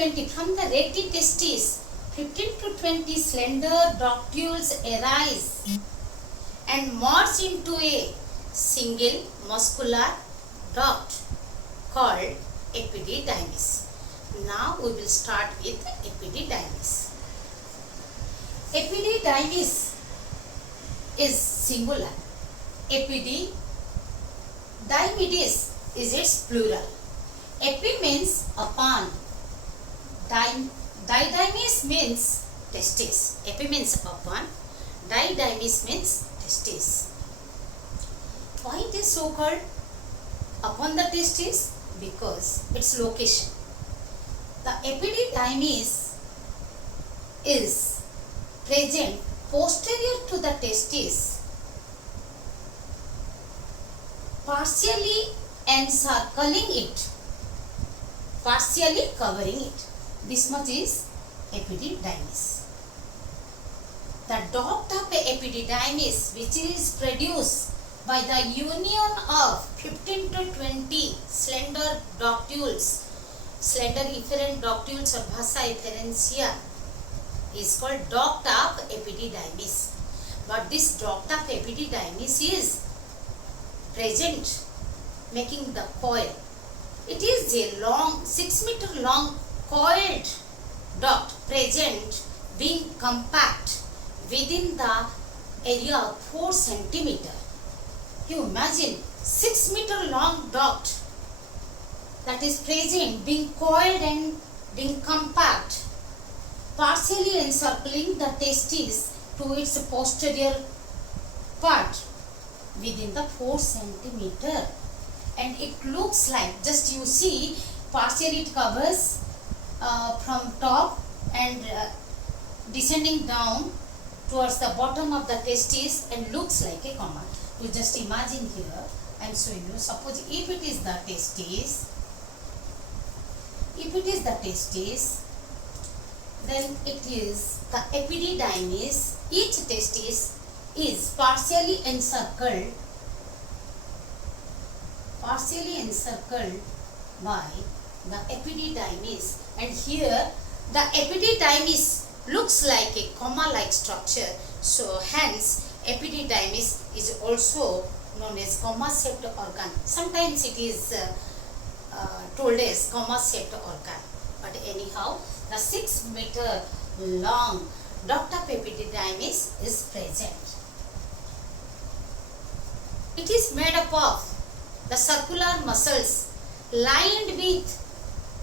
20 from the rete testis, 15 to 20 slender ductules arise and merge into a single muscular duct called epididymis. Now we will start with epididymis. Epididymis is singular. Epidydymidis is its plural. Epi means upon. Didymis means testis. Epi means upon. Didymis means testis. Why it is so called upon the testis? Because its location. The epididymis is present posterior to the testis, partially encircling it, partially covering it. This much is epididymis. The duct of epididymis, which is produced by the union of 15 to 20 slender ductules, slender efferent ductules or vasa efferentia, is called duct of epididymis. But this duct of epididymis is present making the coil. It is a long 6 meter long coiled duct present being compact within the area of 4 centimeter. You imagine 6 meter long duct that is present being coiled and being compact, partially encircling the testis to its posterior part within the 4 centimeter. And it looks like, just you see, partially it covers from top and descending down towards the bottom of the testis and looks like a comma. You just imagine here, I am showing you. Suppose if it is the testis, then it is the epididymis. Each testis is partially encircled by the epididymis, and here the epididymis looks like a comma-like structure. So hence epididymis is also known as comma-shaped organ. Sometimes it is told as comma-shaped organ. But anyhow, the 6 meter long duct of epididymis is present. It is made up of the circular muscles lined with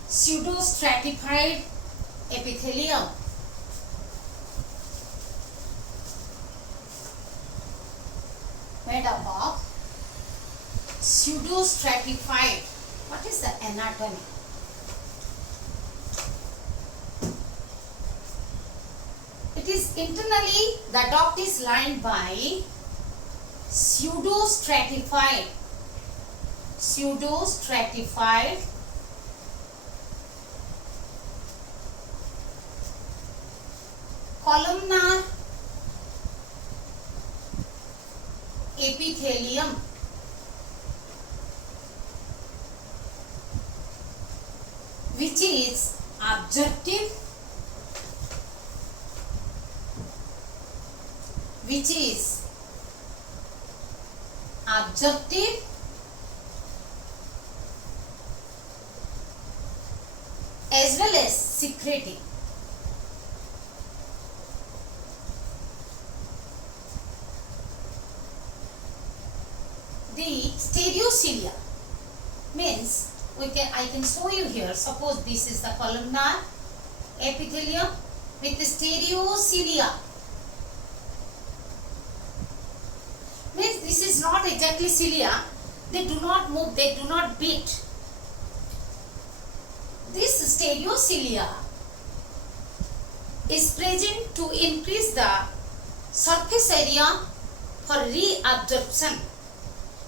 pseudostratified epithelium. Made up of pseudostratified. What is the anatomy? It is internally, the duct is lined by pseudostratified columnar epithelium, which is absorptive, as well as secreting. The stereocilia means I can show you here. Suppose this is the columnar epithelium with the stereocilia. Means this is not exactly cilia. They do not move, they do not beat. This stereocilia is present to increase the surface area for reabsorption.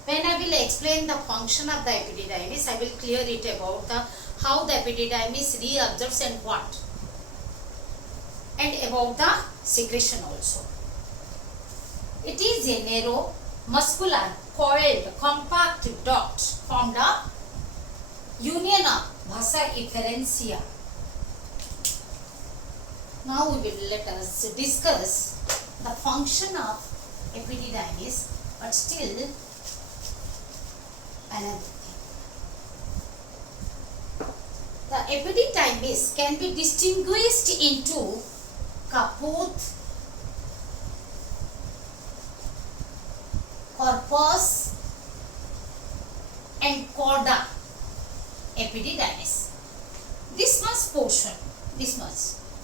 When I will explain the function of the epididymis, I will clear it about how the epididymis reabsorbs and what, and about the secretion also. It is a narrow, muscular, coiled, compact duct formed of union of vasa efferentia Now let us discuss the function of epididymis, but still another thing. The epididymis can be distinguished into caput, corpus and cauda epididymis. This much portion,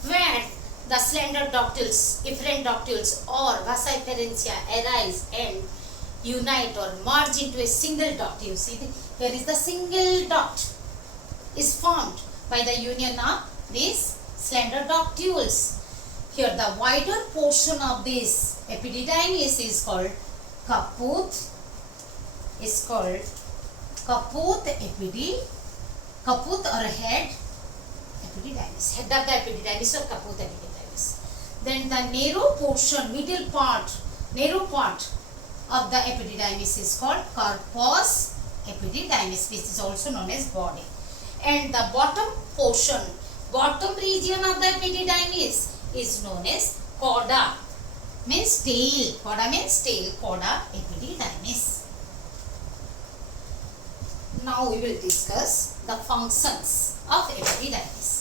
where the slender ductules, efferent ductules or vasiparencia arise and unite or merge into a single duct. You see, here is the single duct is formed by the union of these slender ductules. Here the wider portion of this epididymis is called caput, caput or head epididymis, head of the epididymis or caput epididymis. Then the narrow portion, narrow part of the epididymis is called corpus epididymis, which is also known as body. And the bottom portion, bottom region of the epididymis is known as cauda, means tail. Cauda means tail, cauda epididymis. Now we will discuss the functions of epididymis.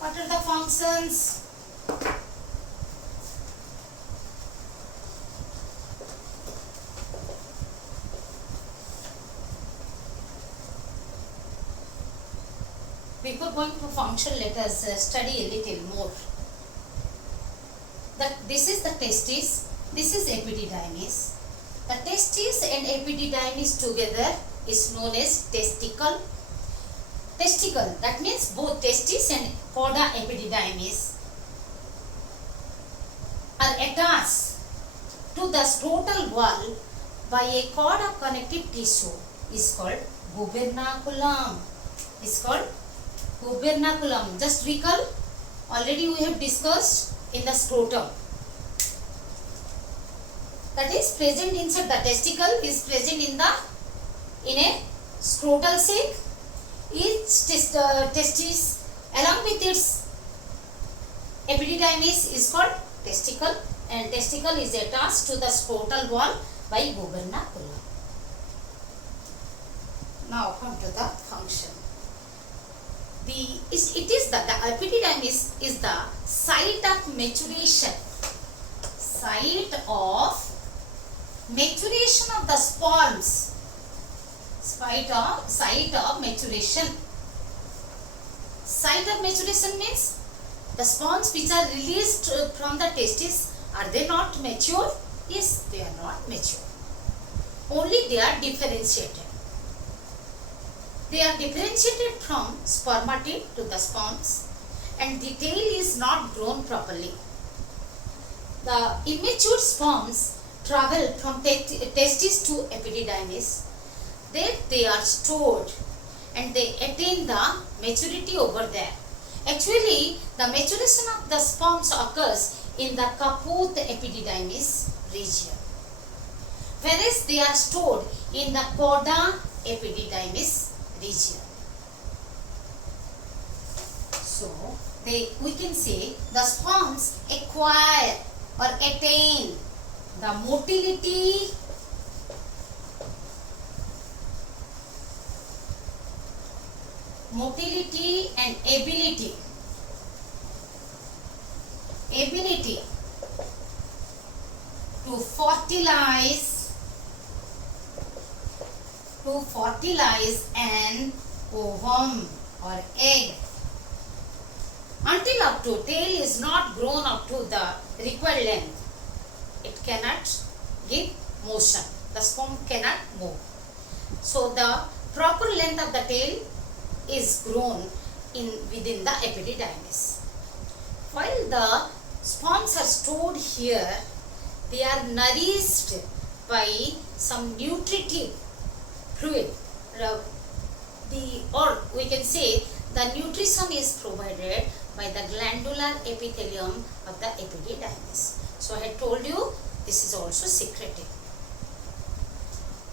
What are the functions? Before going to function, let us study a little more. This is the testis, this is epididymis. The testis and epididymis together is known as testicle. Testicle, that means both testis and cauda epididymis are attached to the scrotal wall by a cord of connective tissue is called gubernaculum. Just recall, already we have discussed in the scrotum. That is present inside the testicle, is present in a scrotal sac. Each testis along with its epididymis is called testicle, and testicle is attached to the scrotal wall by gubernaculum. Now come to the function. The epididymis is the site of maturation. Of the spawns. Site of maturation. Site of maturation means the spawns which are released from the testis, are they not mature? Yes, they are not mature. Only they are differentiated. They are differentiated from spermatid to the spawns, and the tail is not grown properly. The immature spawns travel from testis to epididymis. There they are stored and they attain the maturity over there. Actually, the maturation of the spawns occurs in the caput epididymis region, whereas they are stored in the cauda epididymis region. So, we can say the spawns acquire or attain the motility and ability to fertilize an ovum or egg. Until up to tail is not grown up to the required length, it cannot give motion. The sperm cannot move. So the proper length of the tail is grown within the epididymis. While the spawns are stored here, they are nourished by some nutritive fluid. Or we can say the nutrition is provided by the glandular epithelium of the epididymis. So I had told you this is also secreted.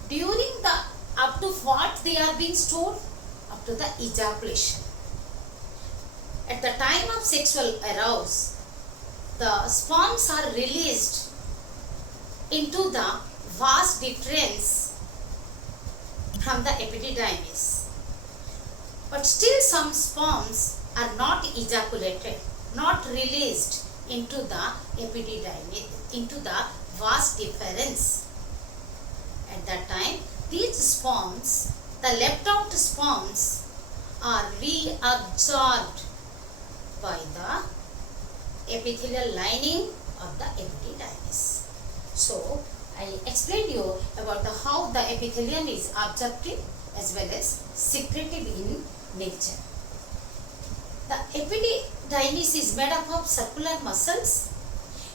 During the up to what they are being stored? Up to the ejaculation. At the time of sexual arousal, the sperms are released into the vas deferens from the epididymis. But still some sperms are not ejaculated, not released into the epididymis, into the vas deferens. At that time, these sperms, the left out sperms, are reabsorbed by the epithelial lining of the epididymis. So, I explained you about how the epithelium is absorptive as well as secretive in nature. The epididymis is made up of circular muscles.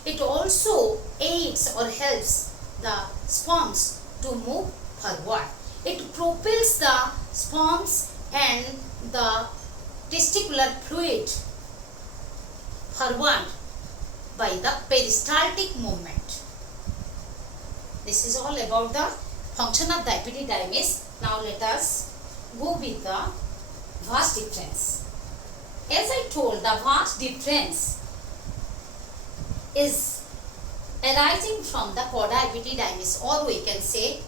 It also aids or helps the sperms to move forward. It propels the sperms and the testicular fluid forward by the peristaltic movement. This is all about the function of the epididymis. Now let us go with the vas deferens. As I told, the vas deferens is arising from the cauda epididymis, or we can say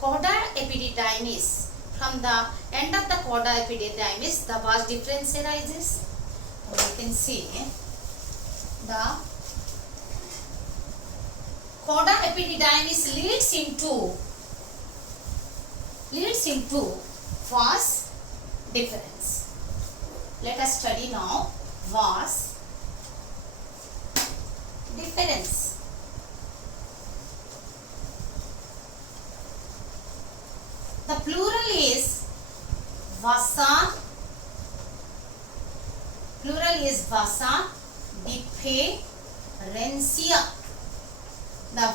cauda epididymis. From the end of the cauda epididymis, the vas deferens arises. Or you can see the cauda epididymis leads into vas deferens. Let us study now vas deferens. The plural is vasa. Plural is vasa deferentia.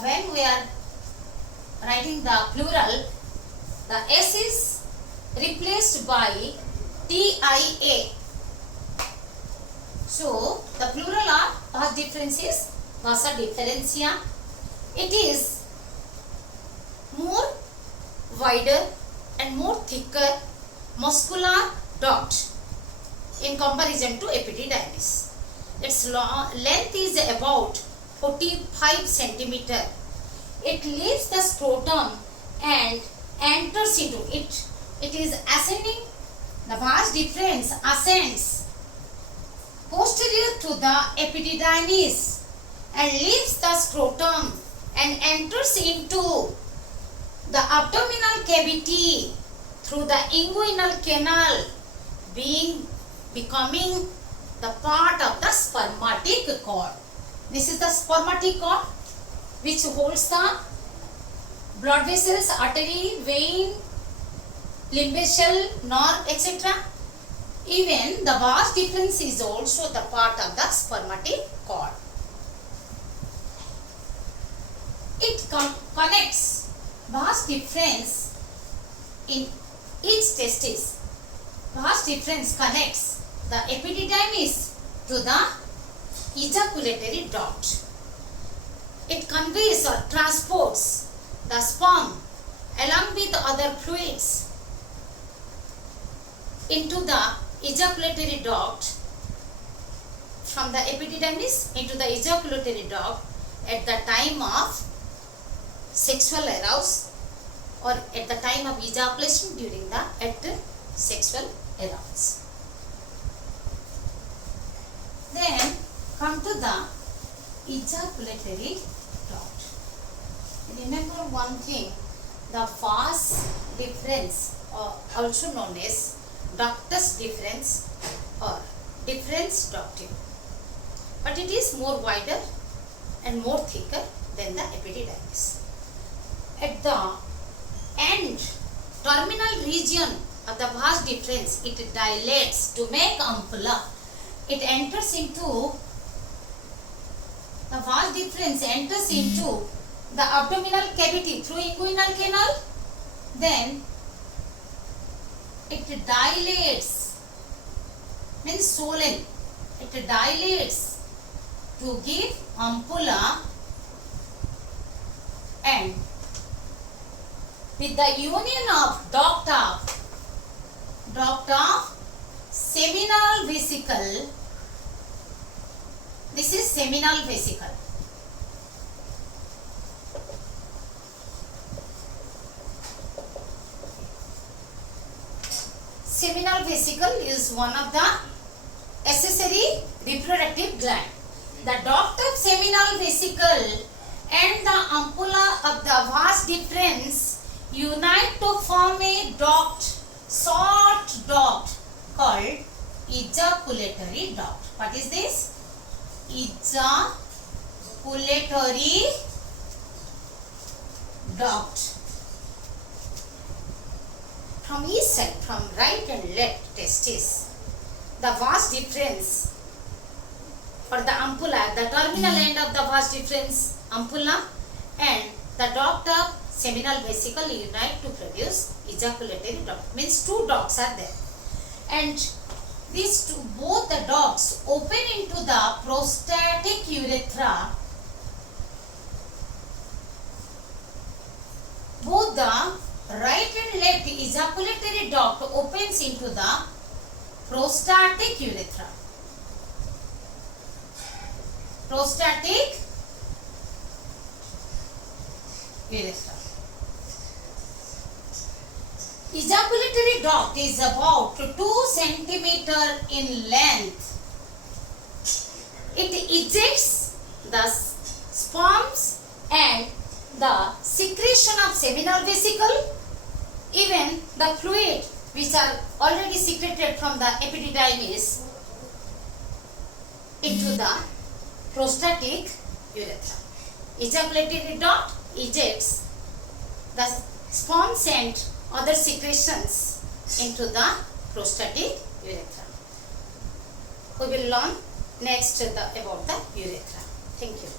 When we are writing the plural, the S is replaced by TIA. So, the plural of vas deferens is vasa deferentia. It is more wider and more thicker muscular duct in comparison to epididymis. Its length is about 45 centimeter. It leaves the scrotum and enters into it. It is ascending. The vas deferens ascends posterior to the epididymis and leaves the scrotum and enters into the abdominal cavity through the inguinal canal, becoming the part of the spermatic cord. This is the spermatic cord which holds the blood vessels, artery, vein, lymph vessel, nerve, etc. Even the vas deferens is also the part of the spermatic cord. It connects vas deferens in each testis. Vas deferens connects the epididymis to the ejaculatory duct. It conveys or transports the sperm along with other fluids into the ejaculatory duct, from the epididymis into the ejaculatory duct at the time of sexual arousal or at the time of ejaculation during the sexual arousal. Then come to the ejaculatory duct. Remember one thing, the vas deferens, or also known as ductus deferens or deferens ducti, but it is more wider and more thicker than the epididymis. At the end, terminal region of the vas deferens, it dilates to make ampulla. It enters into the vas deferens enters into the abdominal cavity through inguinal canal. Then it dilates, means swollen. It dilates to give ampulla, and with the union of duct of seminal vesicle. This is seminal vesicle. Seminal vesicle is one of the accessory reproductive gland. The duct of seminal vesicle and the ampulla of the vas deferens unite to form a duct, short duct called ejaculatory duct. What is this? Ejaculatory duct. From each side, from right and left testis, the vas deferens or the ampulla, the terminal end of the vas deferens ampulla and the duct of seminal vesicle unite to produce ejaculatory duct. Means two ducts are there, and these two, both the ducts open into the prostatic urethra. Both the right and left ejaculatory duct opens into the prostatic urethra. Prostatic urethra. Ejaculatory duct is about 2 centimeter in length. It ejects the sperms and the secretion of seminal vesicle, even the fluid which are already secreted from the epididymis into the prostatic urethra. Ejaculatory duct ejects the sperms and other secretions into the prostatic urethra. We will learn next about the urethra. Thank you.